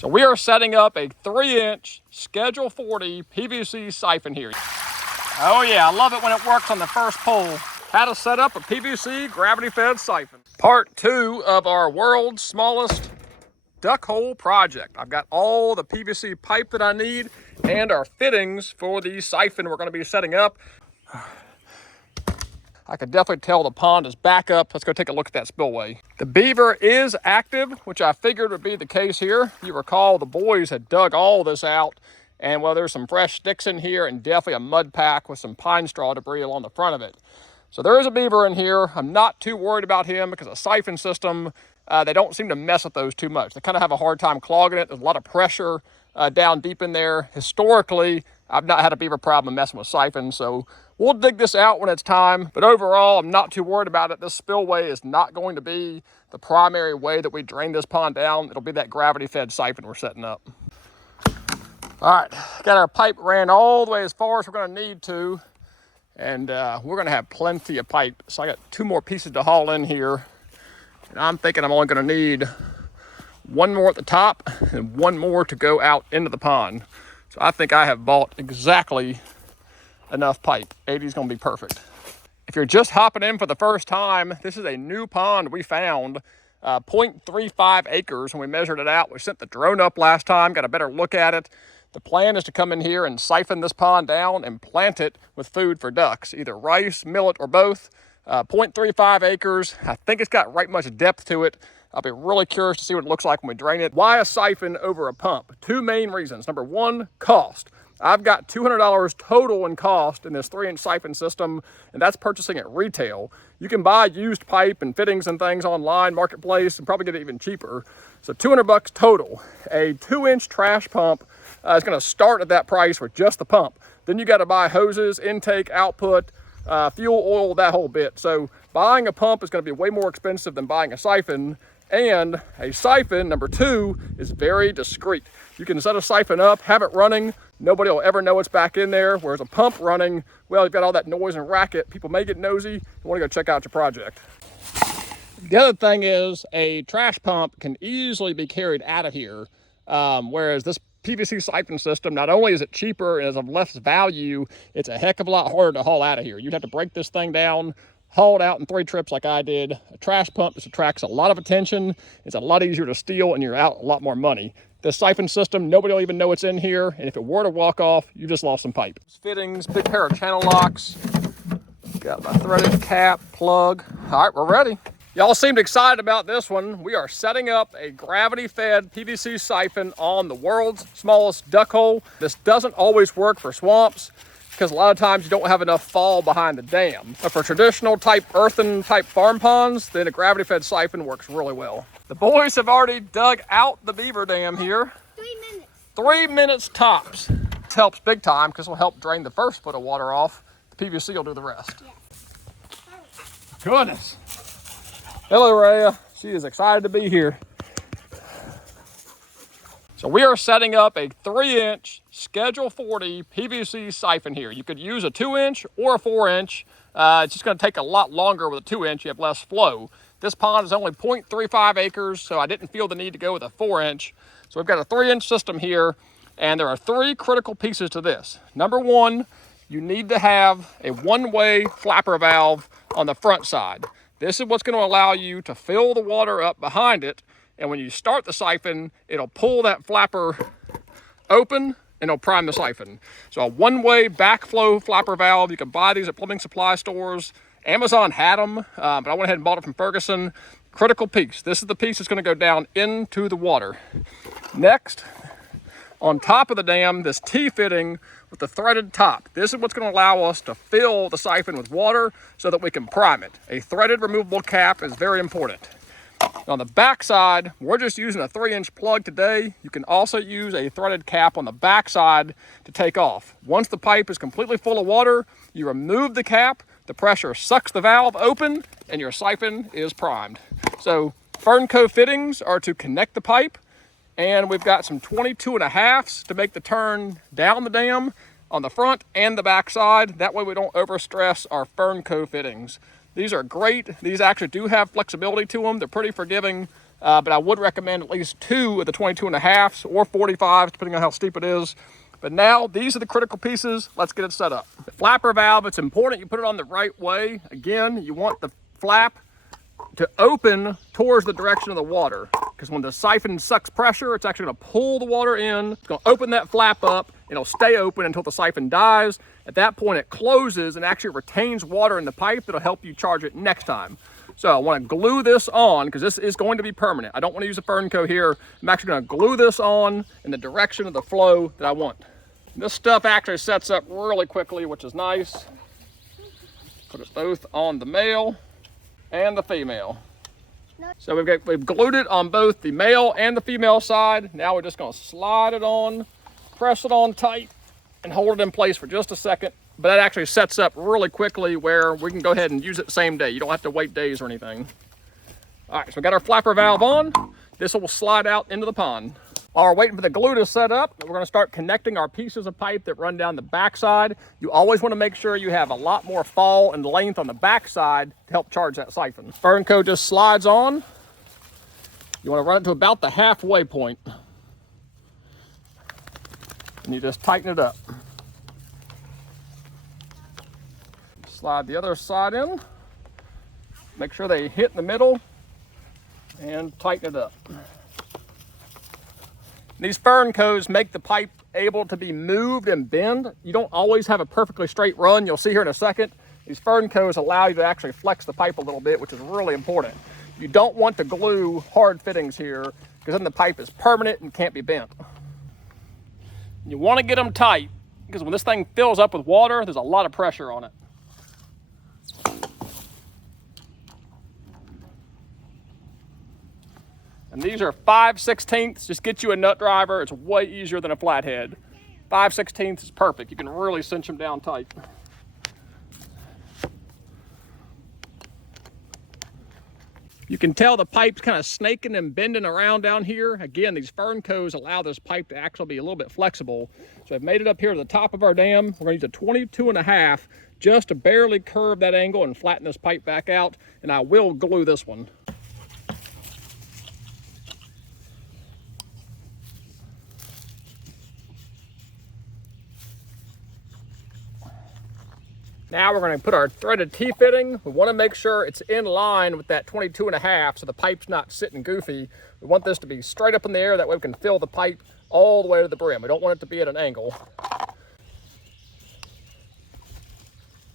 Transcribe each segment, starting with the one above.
So we are setting up a 3-inch Schedule 40 PVC siphon here. Oh yeah, I love it when it works on the first pull. How to set up a PVC gravity-fed siphon. Part 2 of our world's smallest duck hole project. I've got all the PVC pipe that I need and our fittings for the siphon we're going to be setting up. I can definitely tell the pond is back up. Let's go take a look at that spillway. The beaver is active, which I figured would be the case here. You recall the boys had dug all this out, and well, there's some fresh sticks in here and definitely a mud pack with some pine straw debris along the front of it. So there is a beaver in here. I'm not too worried about him because the siphon system, they don't seem to mess with those too much. They kind of have a hard time clogging it. There's a lot of pressure down deep in there. Historically, I've not had a beaver problem messing with siphons, so we'll dig this out when it's time. But overall, I'm not too worried about it. This spillway is not going to be the primary way that we drain this pond down. It'll be that gravity-fed siphon we're setting up. All right, got our pipe ran all the way as far as we're gonna need to, and we're gonna have plenty of pipe. So I got 2 more pieces to haul in here, and I'm thinking I'm only gonna need 1 more at the top and 1 more to go out into the pond. So I think I have bought exactly enough pipe. 80 is gonna be perfect. If you're just hopping in for the first time, this is a new pond we found, 0.35 acres when we measured it out. We sent the drone up last time, got a better look at it. The plan is to come in here and siphon this pond down and plant it with food for ducks, either rice, millet, or both. 0.35 acres. I think it's got right much depth to it. I'll be really curious to see what it looks like when we drain it. Why a siphon over a pump? 2 main reasons. Number 1, cost. I've got $200 total in cost in this 3-inch siphon system, and that's purchasing at retail. You can buy used pipe and fittings and things online, marketplace, and probably get it even cheaper. So $200 total. A 2-inch trash pump is gonna start at that price with just the pump. Then you gotta buy hoses, intake, output, fuel, oil, that whole bit. So buying a pump is gonna be way more expensive than buying a siphon. And a siphon, number 2, is very discreet. You can set a siphon up, have it running, nobody will ever know it's back in there, whereas a pump running, well, you've got all that noise and racket, people may get nosy, you wanna go check out your project. The other thing is a trash pump can easily be carried out of here, whereas this PVC siphon system, not only is it cheaper and is of less value, it's a heck of a lot harder to haul out of here. You'd have to break this thing down, haul it out in 3 trips like I did. A trash pump just attracts a lot of attention. It's a lot easier to steal and you're out a lot more money. This siphon system, nobody will even know it's in here. And if it were to walk off, you just lost some pipe. Fittings, big pair of channel locks. Got my threaded cap, plug. All right, we're ready. Y'all seemed excited about this one. We are setting up a gravity-fed PVC siphon on the world's smallest duck hole. This doesn't always work for swamps, because a lot of times you don't have enough fall behind the dam. But for traditional type earthen type farm ponds, then a gravity-fed siphon works really well. The boys have already dug out the beaver dam here. 3 minutes. 3 minutes tops. This helps big time because it'll help drain the first foot of water off. The PVC will do the rest. Yes. Goodness. Hello, Rhea. She is excited to be here. So we are setting up a 3-inch Schedule 40 PVC siphon here. You could use a 2-inch or a 4-inch. It's just gonna take a lot longer with a 2-inch, you have less flow. This pond is only 0.35 acres, so I didn't feel the need to go with a 4-inch. So we've got a 3-inch system here, and there are 3 critical pieces to this. Number 1, you need to have a 1-way flapper valve on the front side. This is what's gonna allow you to fill the water up behind it, and when you start the siphon, it'll pull that flapper open and it'll prime the siphon. So a 1-way backflow flapper valve, you can buy these at plumbing supply stores. Amazon had them, but I went ahead and bought it from Ferguson. Critical piece. This is the piece that's gonna go down into the water. Next, on top of the dam, this T-fitting with the threaded top. This is what's gonna allow us to fill the siphon with water so that we can prime it. A threaded removable cap is very important. On the back side, we're just using a 3-inch plug today. You can also use a threaded cap on the back side to take off. Once the pipe is completely full of water, you remove the cap, the pressure sucks the valve open, and your siphon is primed. So Fernco fittings are to connect the pipe, and we've got some 22.5s to make the turn down the dam on the front and the back side. That way we don't overstress our Fernco fittings. These are great. These actually do have flexibility to them. They're pretty forgiving. but I would recommend at least 2 of the 22.5s or 45s, depending on how steep it is. But now, these are the critical pieces. Let's get it set up. The flapper valve, it's important you put it on the right way. Again, you want the flap to open towards the direction of the water, because when the siphon sucks pressure, it's actually going to pull the water in. It's going to open that flap up, and it'll stay open until the siphon dies. At that point, it closes and actually retains water in the pipe that'll help you charge it next time. So I want to glue this on, because this is going to be permanent. I don't want to use a fern coat here. I'm actually going to glue this on in the direction of the flow that I want. This stuff actually sets up really quickly, which is nice. Put it both on the male and the female. So we've glued it on both the male and the female side. Now we're just going to slide it on, press it on tight, and hold it in place for just a second. But that actually sets up really quickly where we can go ahead and use it the same day. You don't have to wait days or anything. All right, so we got our flapper valve on. This will slide out into the pond. While we're waiting for the glue to set up, we're going to start connecting our pieces of pipe that run down the backside. You always want to make sure you have a lot more fall and length on the backside to help charge that siphon. Fern coat just slides on. You want to run it to about the halfway point. And you just tighten it up. Slide the other side in. Make sure they hit in the middle and tighten it up. These fern coats make the pipe able to be moved and bend. You don't always have a perfectly straight run. You'll see here in a second. These fern coats allow you to actually flex the pipe a little bit, which is really important. You don't want to glue hard fittings here, because then the pipe is permanent and can't be bent. You want to get them tight, because when this thing fills up with water, there's a lot of pressure on it. And these are 5/16. Just get you a nut driver. It's way easier than a flathead. 5/16 is perfect. You can really cinch them down tight. You can tell the pipe's kind of snaking and bending around down here. Again, these fern coats allow this pipe to actually be a little bit flexible. So I've made it up here to the top of our dam. We're going to use a 22.5 just to barely curve that angle and flatten this pipe back out. And I will glue this one. Now we're going to put our threaded T-fitting. We want to make sure it's in line with that 22.5 so the pipe's not sitting goofy. We want this to be straight up in the air, that way we can fill the pipe all the way to the brim. We don't want it to be at an angle.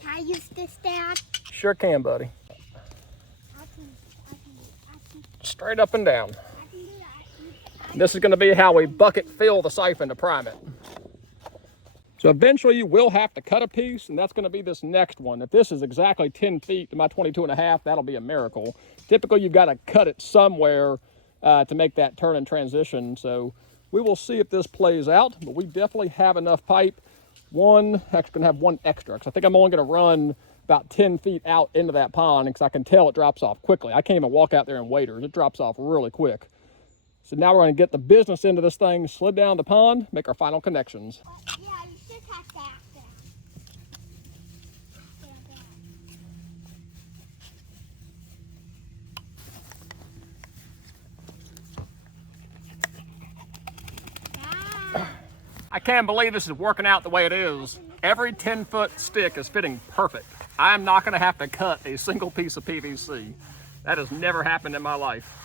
Can I use this, Dad? Sure can, buddy. Straight up and down. This is going to be how we bucket fill the siphon to prime it. So eventually you will have to cut a piece, and that's going to be this next one. If this is exactly 10 feet to my 22.5, that'll be a miracle. Typically you've got to cut it somewhere to make that turn and transition. So we will see if this plays out, but we definitely have enough pipe. Actually going to have one extra, because I think I'm only going to run about 10 feet out into that pond, because I can tell it drops off quickly. I can't even walk out there and waders. It drops off really quick. So now we're going to get the business into this thing, slid down the pond, make our final connections. Yeah, you should have that down. I can't believe this is working out the way it is. Every 10-foot stick is fitting perfect. I am not going to have to cut a single piece of PVC. That has never happened in my life.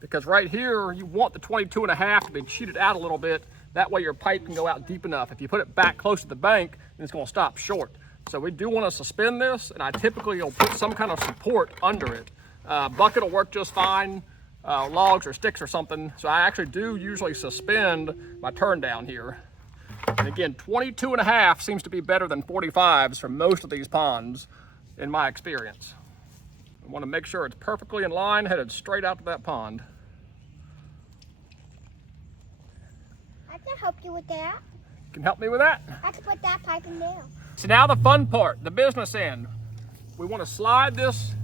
Because right here, you want the 22.5 to be cheated out a little bit. That way your pipe can go out deep enough. If you put it back close to the bank, then it's going to stop short. So we do want to suspend this, and I typically will put some kind of support under it. Bucket will work just fine, logs or sticks or something. So I actually do usually suspend my turn down here. And again, 22.5 seems to be better than 45s for most of these ponds in my experience. I want to make sure it's perfectly in line, headed straight out to that pond. I can help you with that. Can help me with that? I can put that pipe in there. So now the fun part, the business end. We want to slide this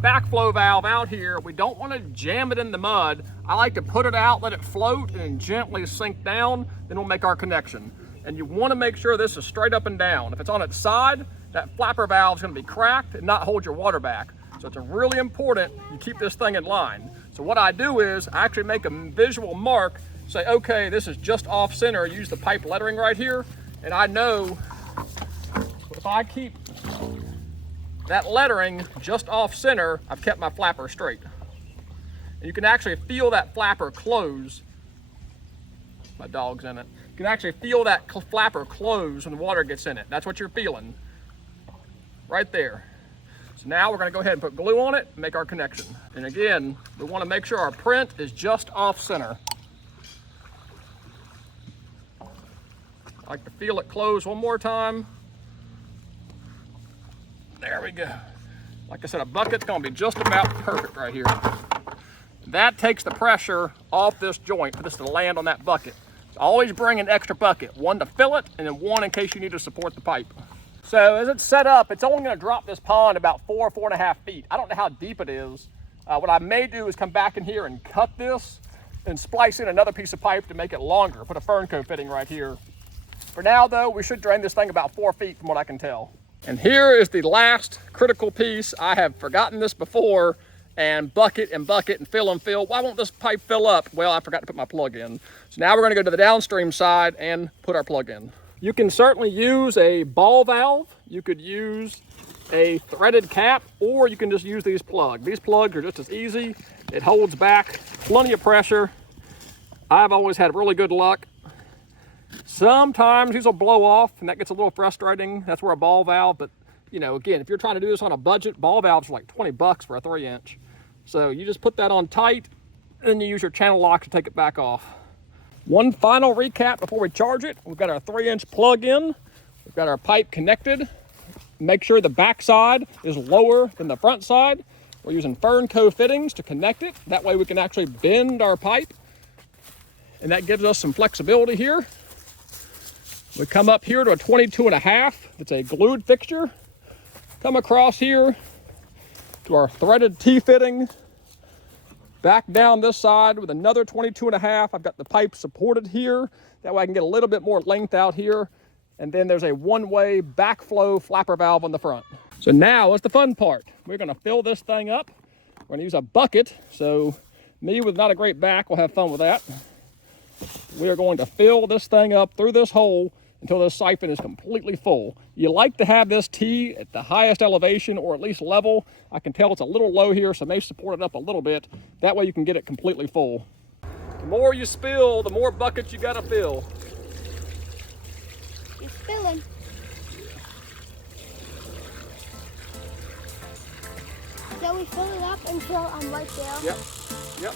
backflow valve out here. We don't want to jam it in the mud. I like to put it out, let it float, and gently sink down. Then we'll make our connection. And you want to make sure this is straight up and down. If it's on its side, that flapper valve is going to be cracked and not hold your water back. So it's really important you keep this thing in line. So what I do is I actually make a visual mark, say, okay, this is just off center. Use the pipe lettering right here. And I know if I keep that lettering just off center, I've kept my flapper straight. And you can actually feel that flapper close. My dog's in it. You can actually feel that flapper close when the water gets in it. That's what you're feeling right there. So now we're going to go ahead and put glue on it and make our connection. And again, we want to make sure our print is just off center. I like to feel it close one more time. There we go. Like I said, a bucket's going to be just about perfect right here. That takes the pressure off this joint for this to land on that bucket. So always bring an extra bucket, one to fill it and then one in case you need to support the pipe. So as it's set up, it's only going to drop this pond about 4.5 feet. I don't know how deep it is. What I may do is come back in here and cut this and splice in another piece of pipe to make it longer. Put a fern coat fitting right here. For now though, we should drain this thing about 4 feet from what I can tell. And here is the last critical piece. I have forgotten this before, and bucket and fill and fill. Why won't this pipe fill up? Well, I forgot to put my plug in. So now we're going to go to the downstream side and put our plug in. You can certainly use a ball valve. You could use a threaded cap, or you can just use these plugs. These plugs are just as easy. It holds back plenty of pressure. I've always had really good luck. Sometimes these will blow off and that gets a little frustrating. That's where a ball valve, but you know, again, if you're trying to do this on a budget, ball valves are like 20 bucks for a 3-inch. So you just put that on tight and you use your channel lock to take it back off. One final recap before we charge it. We've got our 3-inch plug in. We've got our pipe connected. Make sure the back side is lower than the front side. We're using fern coat fittings to connect it. That way we can actually bend our pipe. And that gives us some flexibility here. We come up here to a 22.5. It's a glued fixture. Come across here to our threaded T-fitting. Back down this side with another 22.5. I've got the pipe supported here. That way I can get a little bit more length out here. And then there's a one-way backflow flapper valve on the front. So now what's the fun part? We're gonna fill this thing up. We're gonna use a bucket. So me with not a great back will have fun with that. We are going to fill this thing up through this hole until this siphon is completely full. You like to have this T at the highest elevation or at least level. I can tell it's a little low here, so I may support it up a little bit. That way you can get it completely full. The more you spill, the more buckets you gotta fill. It's filling. So we fill it up until I'm right there. Yep, yep.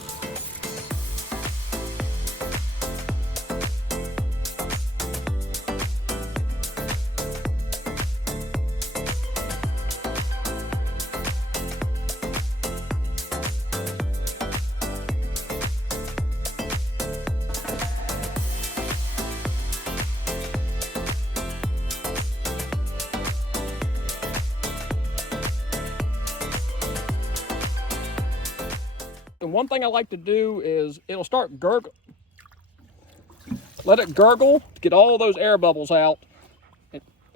And one thing I like to do is it'll start gurgle. Let it gurgle to get all those air bubbles out.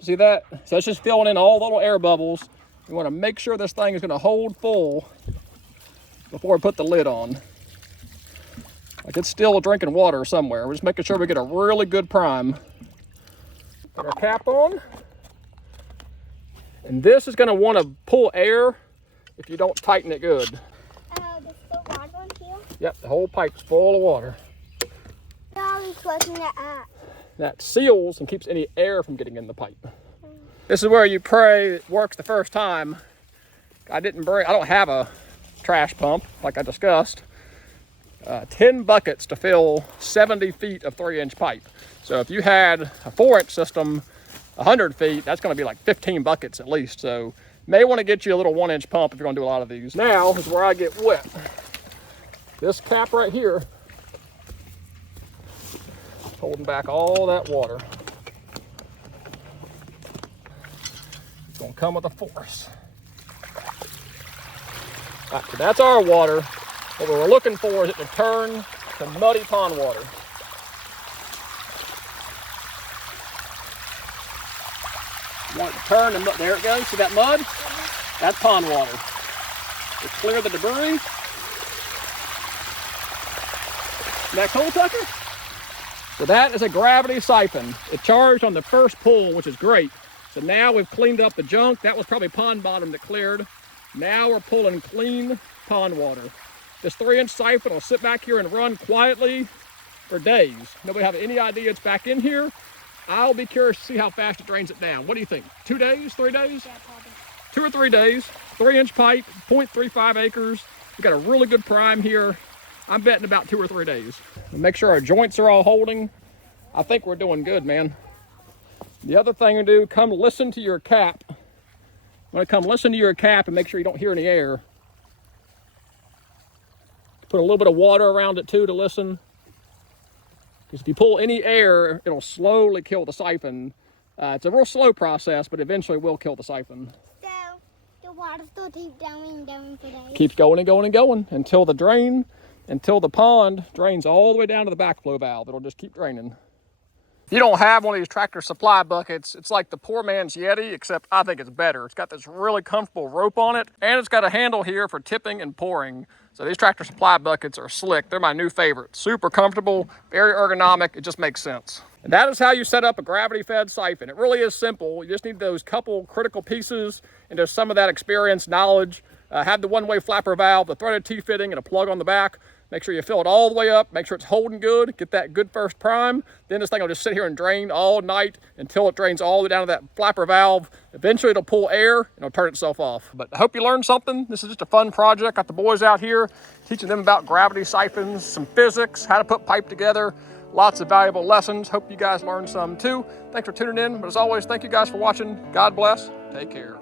See that? So it's just filling in all the little air bubbles. You want to make sure this thing is going to hold full before we put the lid on. Like it's still drinking water somewhere. We're just making sure we get a really good prime. Put our cap on. And this is going to want to pull air if you don't tighten it good. Yep, the whole pipe's full of water. Closing that up. That seals and keeps any air from getting in the pipe. This is where you pray it works the first time. I don't have a trash pump like I discussed. 10 buckets to fill 70 feet of 3-inch pipe. So if you had a 4-inch system, 100 feet, that's gonna be like 15 buckets at least. So may wanna get you a little 1-inch pump if you're gonna do a lot of these. Now is where I get wet. This cap right here, holding back all that water. It's gonna come with a force. All right, so that's our water. What we're looking for is it to turn to muddy pond water. You want it to turn, and there it goes. See that mud? That's pond water. to clear the debris. Isn't that cool, Tucker? So that is a gravity siphon. It charged on the first pull, which is great. So now we've cleaned up the junk. That was probably pond bottom that cleared. Now we're pulling clean pond water. This 3-inch siphon will sit back here and run quietly for days. Nobody have any idea it's back in here. I'll be curious to see how fast it drains it down. What do you think? 2 days, 3 days? Yeah, probably. 2 or 3 days. 3-inch pipe, 0.35 acres. We got a really good prime here. I'm betting about 2 or 3 days. And make sure our joints are all holding. I think we're doing good, man. The other thing to do, come listen to your cap. I'm gonna come listen to your cap and make sure you don't hear any air. Put a little bit of water around it too to listen. Because if you pull any air, it'll slowly kill the siphon. It's a real slow process, but eventually will kill the siphon. So the water still keeps going and going for days? Keeps going and going and going until the pond drains all the way down to the backflow valve. It'll just keep draining. If you don't have one of these Tractor Supply buckets, it's like the poor man's Yeti, except I think it's better. It's got this really comfortable rope on it, and it's got a handle here for tipping and pouring. So these Tractor Supply buckets are slick. They're my new favorite. Super comfortable, very ergonomic. It just makes sense. And that is how you set up a gravity-fed siphon. It really is simple. You just need those couple critical pieces and just some of that experience, knowledge. Have the one-way flapper valve, the threaded T-fitting, and a plug on the back. Make sure you fill it all the way up. Make sure it's holding good. Get that good first prime. Then this thing will just sit here and drain all night until it drains all the way down to that flapper valve. Eventually it'll pull air and it'll turn itself off. But I hope you learned something. This is just a fun project. Got the boys out here teaching them about gravity siphons, some physics, how to put pipe together. Lots of valuable lessons. Hope you guys learned some too. Thanks for tuning in. But as always, thank you guys for watching. God bless. Take care.